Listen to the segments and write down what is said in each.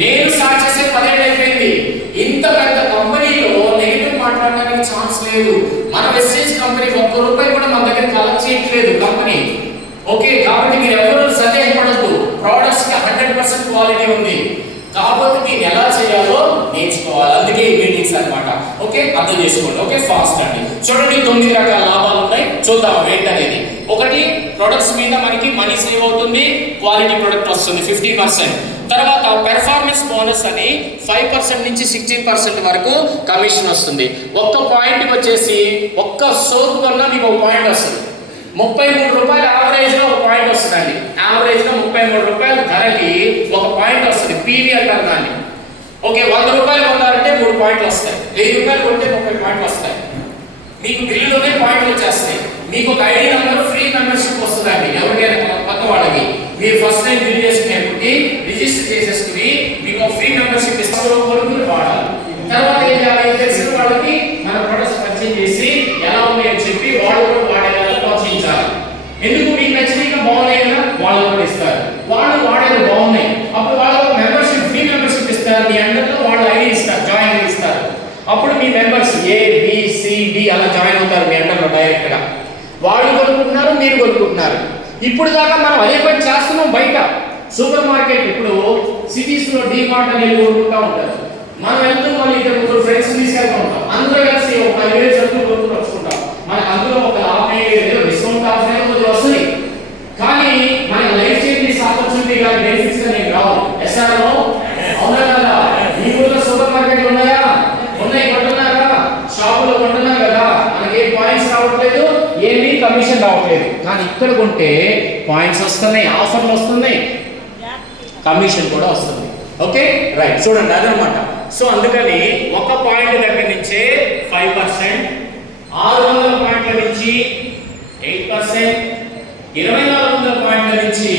నేను స్టార్ట్ చేసే 10 ఏళ్ళు అయిపోయింది. ఇంత పెద్ద కంపెనీలో నెగిటివ్ మాట్లాడడానికి ఛాన్స్ లేదు. మన వెస్టేజ్ కంపెనీ ₹1 కూడా మన దగ్గర కలెక్ట్ చేయట్లేదు కంపెనీ. ఓకే, కాబట్టి మీరు ఎవరు సందేహపడద్దు. ప్రొడక్ట్స్ కి 100% క్వాలిటీ ఉంది. కాబట్టి మీరు ఎలా చేయాలో నేర్చుకోవాలి. అందుకే ఈ మీటింగ్స్ అన్నమాట. ఓకే, అర్థం చేసుకోండి. ఓకే, ఫాస్ట్ అండి. చూడండి 9 రకాల లాభాలు ఉన్నాయి. చూద్దాం ఏంటనేది. ఒకటి, ప్రొడక్ట్స్ మీద మనకి మనీ సేవ్ అవుతుంది, క్వాలిటీ ప్రొడక్ట్ వస్తుంది 50%. తర్వాత పెర్ఫార్మెన్స్ బోనస్ అని 5% నుంచి 16% వరకు కమిషన్ వస్తుంది. ఒక్క పాయింట్కి వచ్చేసి ఒక్క సోప్ కన్నా మీకు ఒక పాయింట్ వస్తుంది. ₹33 యావరేజ్గా ఒక పాయింట్ వస్తుందండి. యావరేజ్గా ₹33 ధరకి ఒక పాయింట్ వస్తుంది. పీవీ అంటారు దాన్ని. ఓకే, ₹100 కొన్నారంటే 3 పాయింట్లు వస్తాయి. ₹1000 కొంటే 30 పాయింట్లు వస్తాయి. మీకు బిల్లులోనే పాయింట్లు వచ్చేస్తాయి. మీకు ఒక ఐడి నెంబర్ ఫ్రీ మెంబర్షిప్ వస్తుందండి. ఎవరికైనా కొత్త వాళ్ళకి మీరు ఫస్ట్ టైం బిల్ చేసుకునేప్పటికీ రిజిస్టర్ చేసేసుకుని మీకు ఫ్రీ మెంబర్షిప్ ఇస్తారు. కొనుక్కుని వాడాలి. తర్వాత ఏం చేయాలి, తెలిసిన వాళ్ళకి మన ప్రొడక్ట్స్ పరిచయం చేసి ఎలా ఉన్నాయని చెప్పి వాళ్ళు కూడా వాడేలా ప్రోత్సహించాలి. ఎందుకు మీకు నచ్చినాక బాగున్నాయి కదా వాళ్ళు కూడా ఇస్తారు. వాళ్ళు వాడేది బాగున్నాయి, అప్పుడు వాళ్ళకు మెంబర్షిప్ ఫ్రీ మెంబర్షిప్ ఇస్తారు. మీ అండర్లో వాళ్ళు ఐడి ఇస్తారు, జాయిన్ అయ్యి ఇస్తారు. అప్పుడు మీ మెంబర్స్ ABCD అలా జాయిన్ అవుతారు మీ అండర్లో డైరెక్ట్గా. వాళ్ళు కొనుక్కుంటున్నారు, మీరు కొనుక్కుంటున్నారు. ఇప్పుడు దాకా మనం అదే పని చేస్తున్నాం బయట సూపర్ మార్కెట్. ఇప్పుడు సిటీస్లో డీమార్ట్ అని కొనుక్కుంటూ ఉంటారు. మనం వెళ్తూ వాళ్ళు ఇక్కడ 3 ఫ్రెండ్స్ తీసుకెళ్తూ ఉంటాం. అందరూ కలిసి ఒక 10,000 సరుకులు కొనుక్కుంటూ వచ్చుకుంటాం. మనకు అందులో ఒక లాభం ఏదో డిస్కౌంట్ ఆఫర్ కొద్దిగా వస్తుంది. కానీ మనకి లైఫ్ చేంజ్ ఆపర్చునిటీ కానీ బెనిఫిట్స్ అనేవి రావు. ఎస్ఆర్ఓ అవునా కదా? మీ ఊళ్ళో సూపర్ మార్కెట్లు ఉన్నాయా? ఉన్నాయి, కొంటున్నారా? షాపులో కొంటున్నారు కదా, మనకి ఏ పాయింట్స్ రావట్లేదు, ఏమీ కమిషన్ రావట్లేదు. కానీ ఇక్కడ కొంటే పాయింట్స్ వస్తున్నాయి, ఆఫర్లు వస్తున్నాయి, కమిషన్ కూడా వస్తుంది. Okay, right. చూడండి అదనమాట. సో అందుకని ఒక పాయింట్ దగ్గర నుంచే 5%, 600 పాయింట్ల నుంచి 8%, 2400 పాయింట్ల నుంచి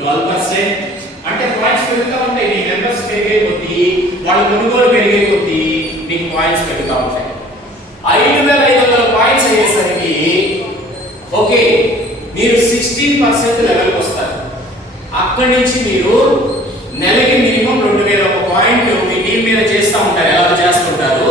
12%. అంటే పాయింట్స్ పెరుగుతూ ఉంటాయి. మీ మెంబర్స్ పెరిగే కొద్దీ, వాళ్ళ కొనుగోలు పెరిగే కొద్దీ మీకు పాయింట్స్ పెరుగుతూ ఉంటాయి. 5500 పాయింట్స్ అయ్యేసరికి ఓకే మీరు 16% లెవెల్కి వస్తారు. అక్కడి నుంచి మీరు నెలకి మినిమం 2001 పాయింట్లు మీ టీం మీద చేస్తూ ఉంటారు. ఎలా చేస్తుంటారు